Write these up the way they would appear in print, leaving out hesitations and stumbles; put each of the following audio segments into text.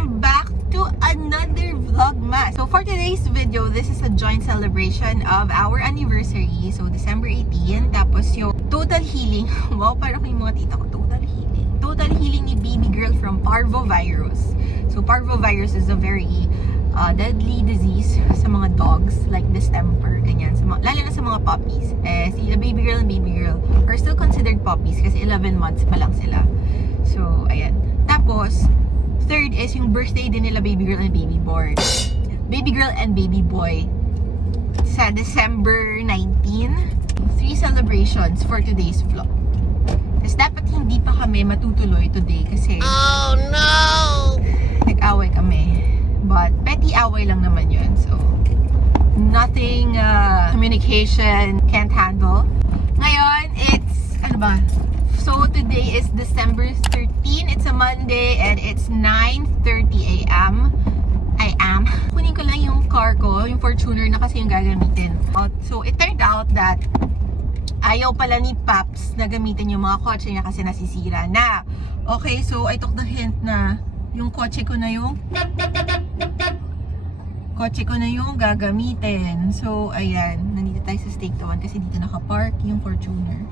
welcome back to another vlogmas. So for today's video, this is a joint celebration of our anniversary. So December 18, tapos yung total healing. Wow, parang yung mga tita ko, total healing. Total healing ni baby girl from parvovirus. So parvovirus is a very deadly disease sa mga dogs, like distemper, ganyan. Lalo na sa mga puppies. Si baby girl and baby girl are still considered puppies kasi 11 months pa lang sila. So, ayan. Tapos, third is yung birthday din nila baby girl and baby boy. Baby girl and baby boy sa December 19. 3 celebrations for today's vlog. Tapos dapat hindi pa kami matutuloy today kasi oh no! Nag-away kami. But petty away lang naman yun. So, nothing communication can't handle. Ngayon, it's, ano ba? So, today is December 13. It's a Monday and it's 9:30 a.m. Kunin ko lang yung car ko, yung Fortuner na kasi yung gagamitin. So, it turned out that ayaw pala ni Paps na gamitin yung mga kotse niya kasi nasisira na. Okay, so I took the hint na yung kotse ko na yung gagamitin. So, ayan. Nandito tayo sa Stake Tawan kasi dito nakapark yung Fortuner.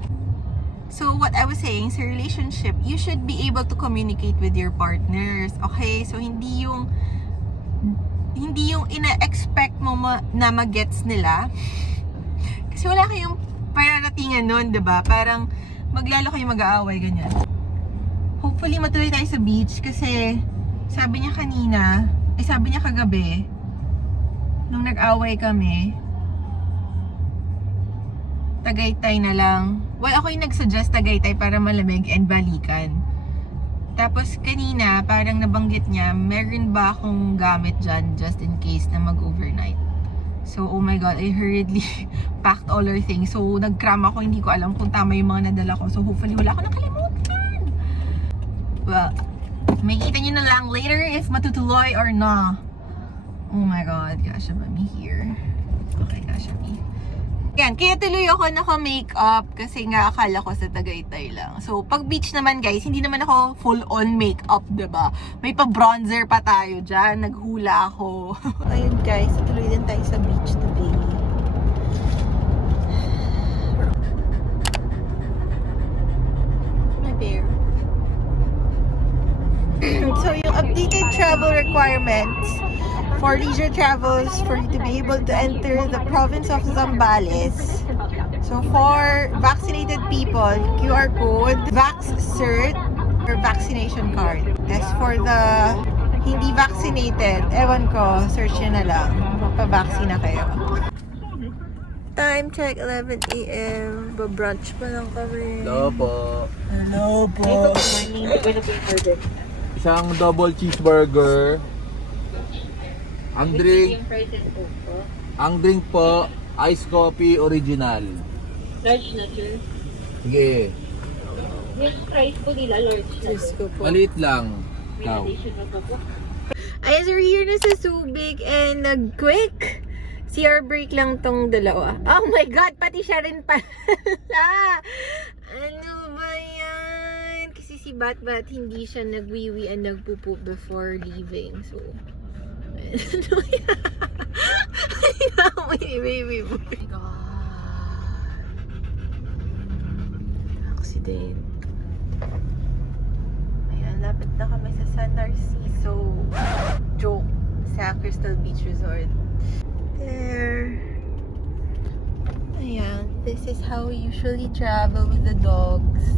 So, what I was saying, sa relationship, you should be able to communicate with your partners. Okay? So, hindi yung ina-expect mo na mag-gets nila. Kasi wala kayong pararatingan nun, diba? Parang maglalo kayo mag-aaway, ganyan. Hopefully, matuloy tayo sa beach kasi sabi niya kagabi, nung nag-away kami, Tagaytay na lang. Well, ako yung nag-suggest Tagaytay para malamig and balikan. Tapos kanina, parang nabanggit niya, meron ba akong gamit dyan just in case na mag-overnight. So, oh my God, I hurriedly packed all our things. So, nag-cram ako, hindi ko alam kung tama yung mga nadala ko. So, hopefully wala ako nakalimutan. Well, makikita nyo na lang later if matutuloy or na. Oh my God, Kasha Mami here. Okay, Kasha Mami. Yan, kaya tuloy ako naka-makeup kasi nga akala ko sa Tagaytay lang. So, pag beach naman guys, hindi naman ako full-on makeup, diba? May pa-bronzer pa tayo dyan. Naghula ako. Ayun guys, tuloy din tayo sa beach today. My bear. So, yung updated travel requirements for leisure travels for you to be able to enter the province of Zambales. So for vaccinated people, QR code, Vax Cert, or vaccination card. As for the hindi vaccinated, ewan ko, search nyo na lang. Magpa-vaccine na kayo. Time check, 11 a.m. Ba-brunch pa lang kami. Hello po. Hello po. Isang double cheeseburger. Ang drink po, iced coffee original. Large na, sir. Sige. Yung price po nila, large na. Maliit lang. Ikaw. Ayan, so we're here na sa Subic and nag-quick CR break lang tong dalawa. Oh my God, pati siya rin pala. Ano ba yan? Kasi si Bat hindi siya nagwiwi and nagpupo before leaving. So, ano yan? May baby boy. Oh my God. Accident. Ayan, lapit na kami sa San Narciso. Joke. Sa Crystal Beach Resort. There. Ayan. This is how we usually travel with the dogs.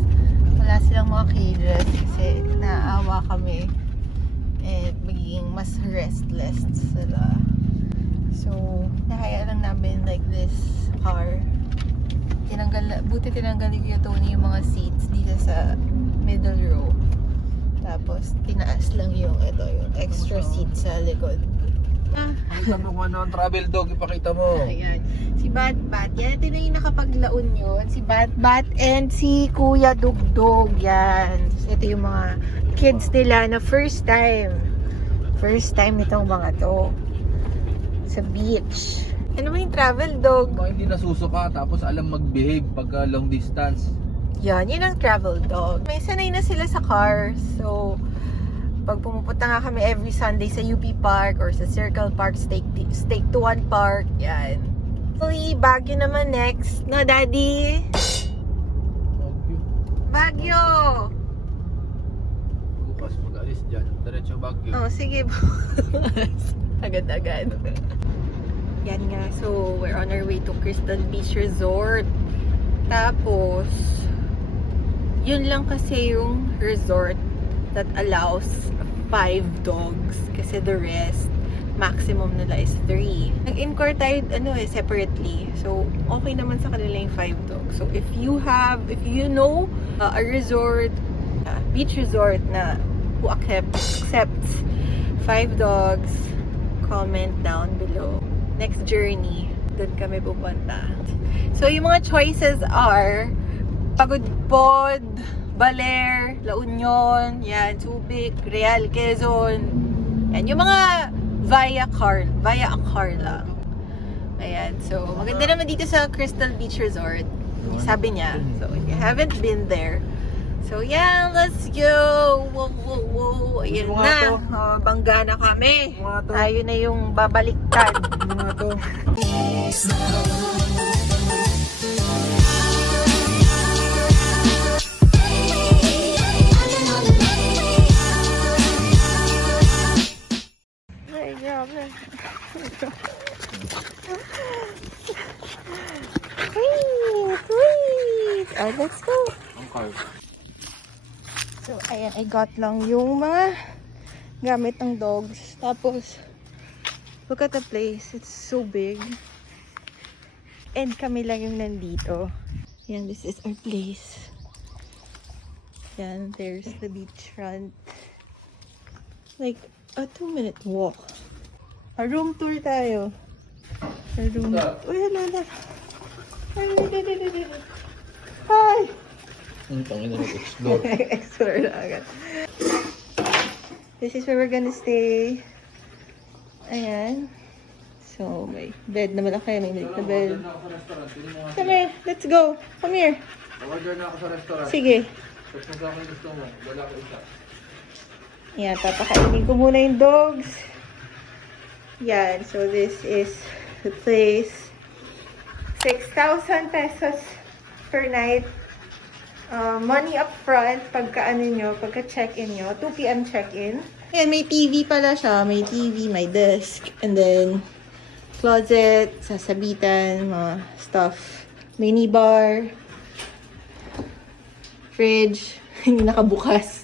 Wala silang mga cages kasi naawa kami. And magiging mas restless sila. So, nakaya lang namin like this car. Buti tinanggal ni Kuya Tony yung mga seats dito sa middle row. Tapos, tinaas lang yung extra seat sa likod. Pakita mo kung ano ang travel dog, ipakita mo. Ayan. Si Bat. Yan, ito na yung nakapaglaon yun. Si Bat and si Kuya Dugdog. Yan. Ito yung mga kids nila na first time nitong mga to sa beach. Ano ba yung travel dog? Mga hindi nasusuka, tapos alam mag-behave pagka long distance. Yan, yun ang travel dog. May sanay na sila sa car. So, Pag pumupunta nga kami every Sunday sa UP Park or sa Circle Park, Stake to One Park, yan. Actually, Baguio naman next. No, Daddy? Baguio! Bukas mag-alis dyan. Diretso Baguio. Oh, sige. Agad-agad. Yan nga. So, we're on our way to Crystal Beach Resort. Tapos, yun lang kasi yung resort that allows 5 dogs. Kasi the rest, maximum nila is 3. Nag-inquire tayo, separately. So, okay naman sa kanila yung 5 dogs. So, if you know a resort, beach resort na who accepts 5 dogs, comment down below. Next journey, doon kami pupunta. So, yung mga choices are Pagudpod, Baler, La Union, yan, Subic, Real, Quezon. Yan, yung mga via a car lang. Ayan, so maganda naman dito sa Crystal Beach Resort. Sabi niya. So, if you haven't been there, so yeah, let's go! Whoa, whoa, whoa! Ayan Mga na. to. Bangga na kami. Mga to. Tayo na yung babaliktad. Ano nga to? Ay, grabe. Wait. Oh, let's go. Okay. So, ayan, I got lang yung mga gamit ng dogs. Tapos, look at the place. It's so big. And kami lang yung nandito. Yan, this is our place. Yan, there's the beachfront. Like, a 2-minute walk. A room tour tayo. A room. Uy, hala. Hi! Ang tangin na explore. Explore na agad. This is where we're gonna stay. Ayan. So, may bed na malaki. May maliit na bed. Come here. Let's go. Come here. Order na ako sa restaurant. Sige. Tapos kung saan gusto mo, wala ko isa. Ayan, papakainin ko muna yung dogs. Yan. So, this is the place. 6,000 pesos per night. Money up front pagka check-in nyo. 2 p.m. check-in. Ayan, may TV pala siya. May TV, may desk. And then, closet, sasabitan, mga stuff. Mini bar. Fridge. Hindi nakabukas.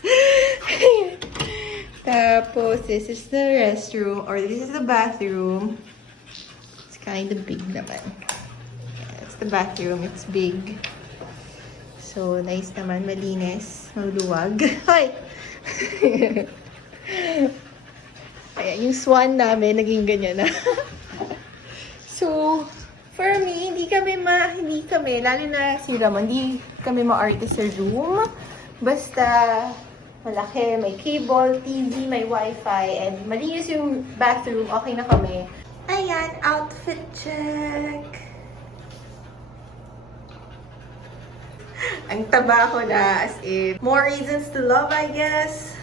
Tapos, this is the restroom. Or this is the bathroom. It's kind of big naman. Yeah, it's the bathroom. It's big. So, nice naman. Malinis. Maluwag. Hoy! Ayan, yung swan namin, naging ganyan na. So, for me, hindi kami, lalo na si Ramon, hindi kami ma-arte sa room. Basta, malaki, may cable, TV, may wifi, and malinis yung bathroom, okay na kami. Ayan, outfit check! Ang taba ko na, as in, more reasons to love, I guess.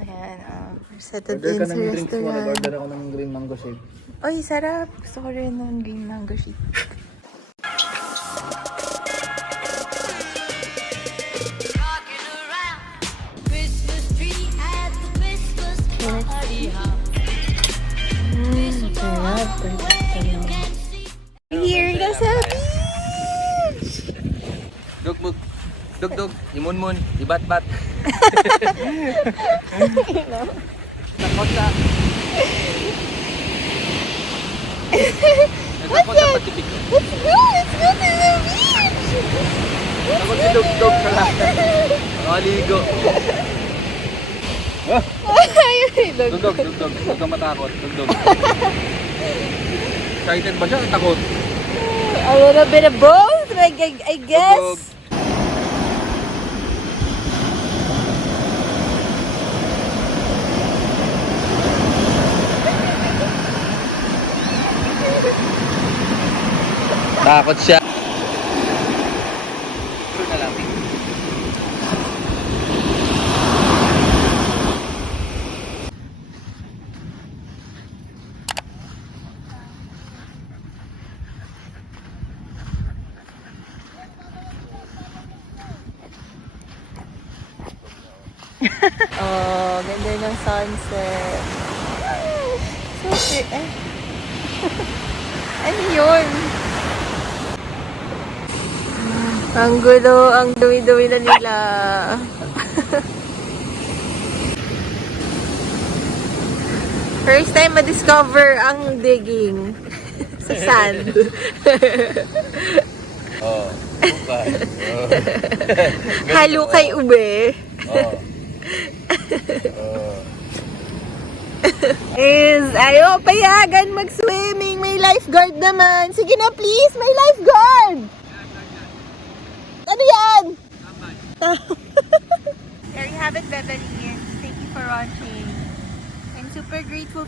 Ayan, settled in sa restaurant. Nag-order ako ng green mango shake. Oy, sarap. Gusto ko rin ng green mango shake. Sarap. Here na sa beach! Dug, imun-mun, ibat-bat. Takot sa... What's that? Let's go! Let's go to the beach! Takot si Dug ka lang. Nakaligo. Ayun, Dug. Huwag kang matakot. Dug. Excited ba siya? Takot. a little bit of both, I guess. Takot siya. Oh, ganda ng sunset. So pretty. Eh. Ano yun? Ang gulo, ang dumi-dumi na nila. First time ma-discover ang digging sa sand. Oh, bukay. Oh. Halo kay ube. Oh. Oh. Ayaw payagan mag-swimming. May lifeguard naman. Sige na please, may lifeguard. Ano yan? There you have it, Beverly. Thank you for watching. I'm super grateful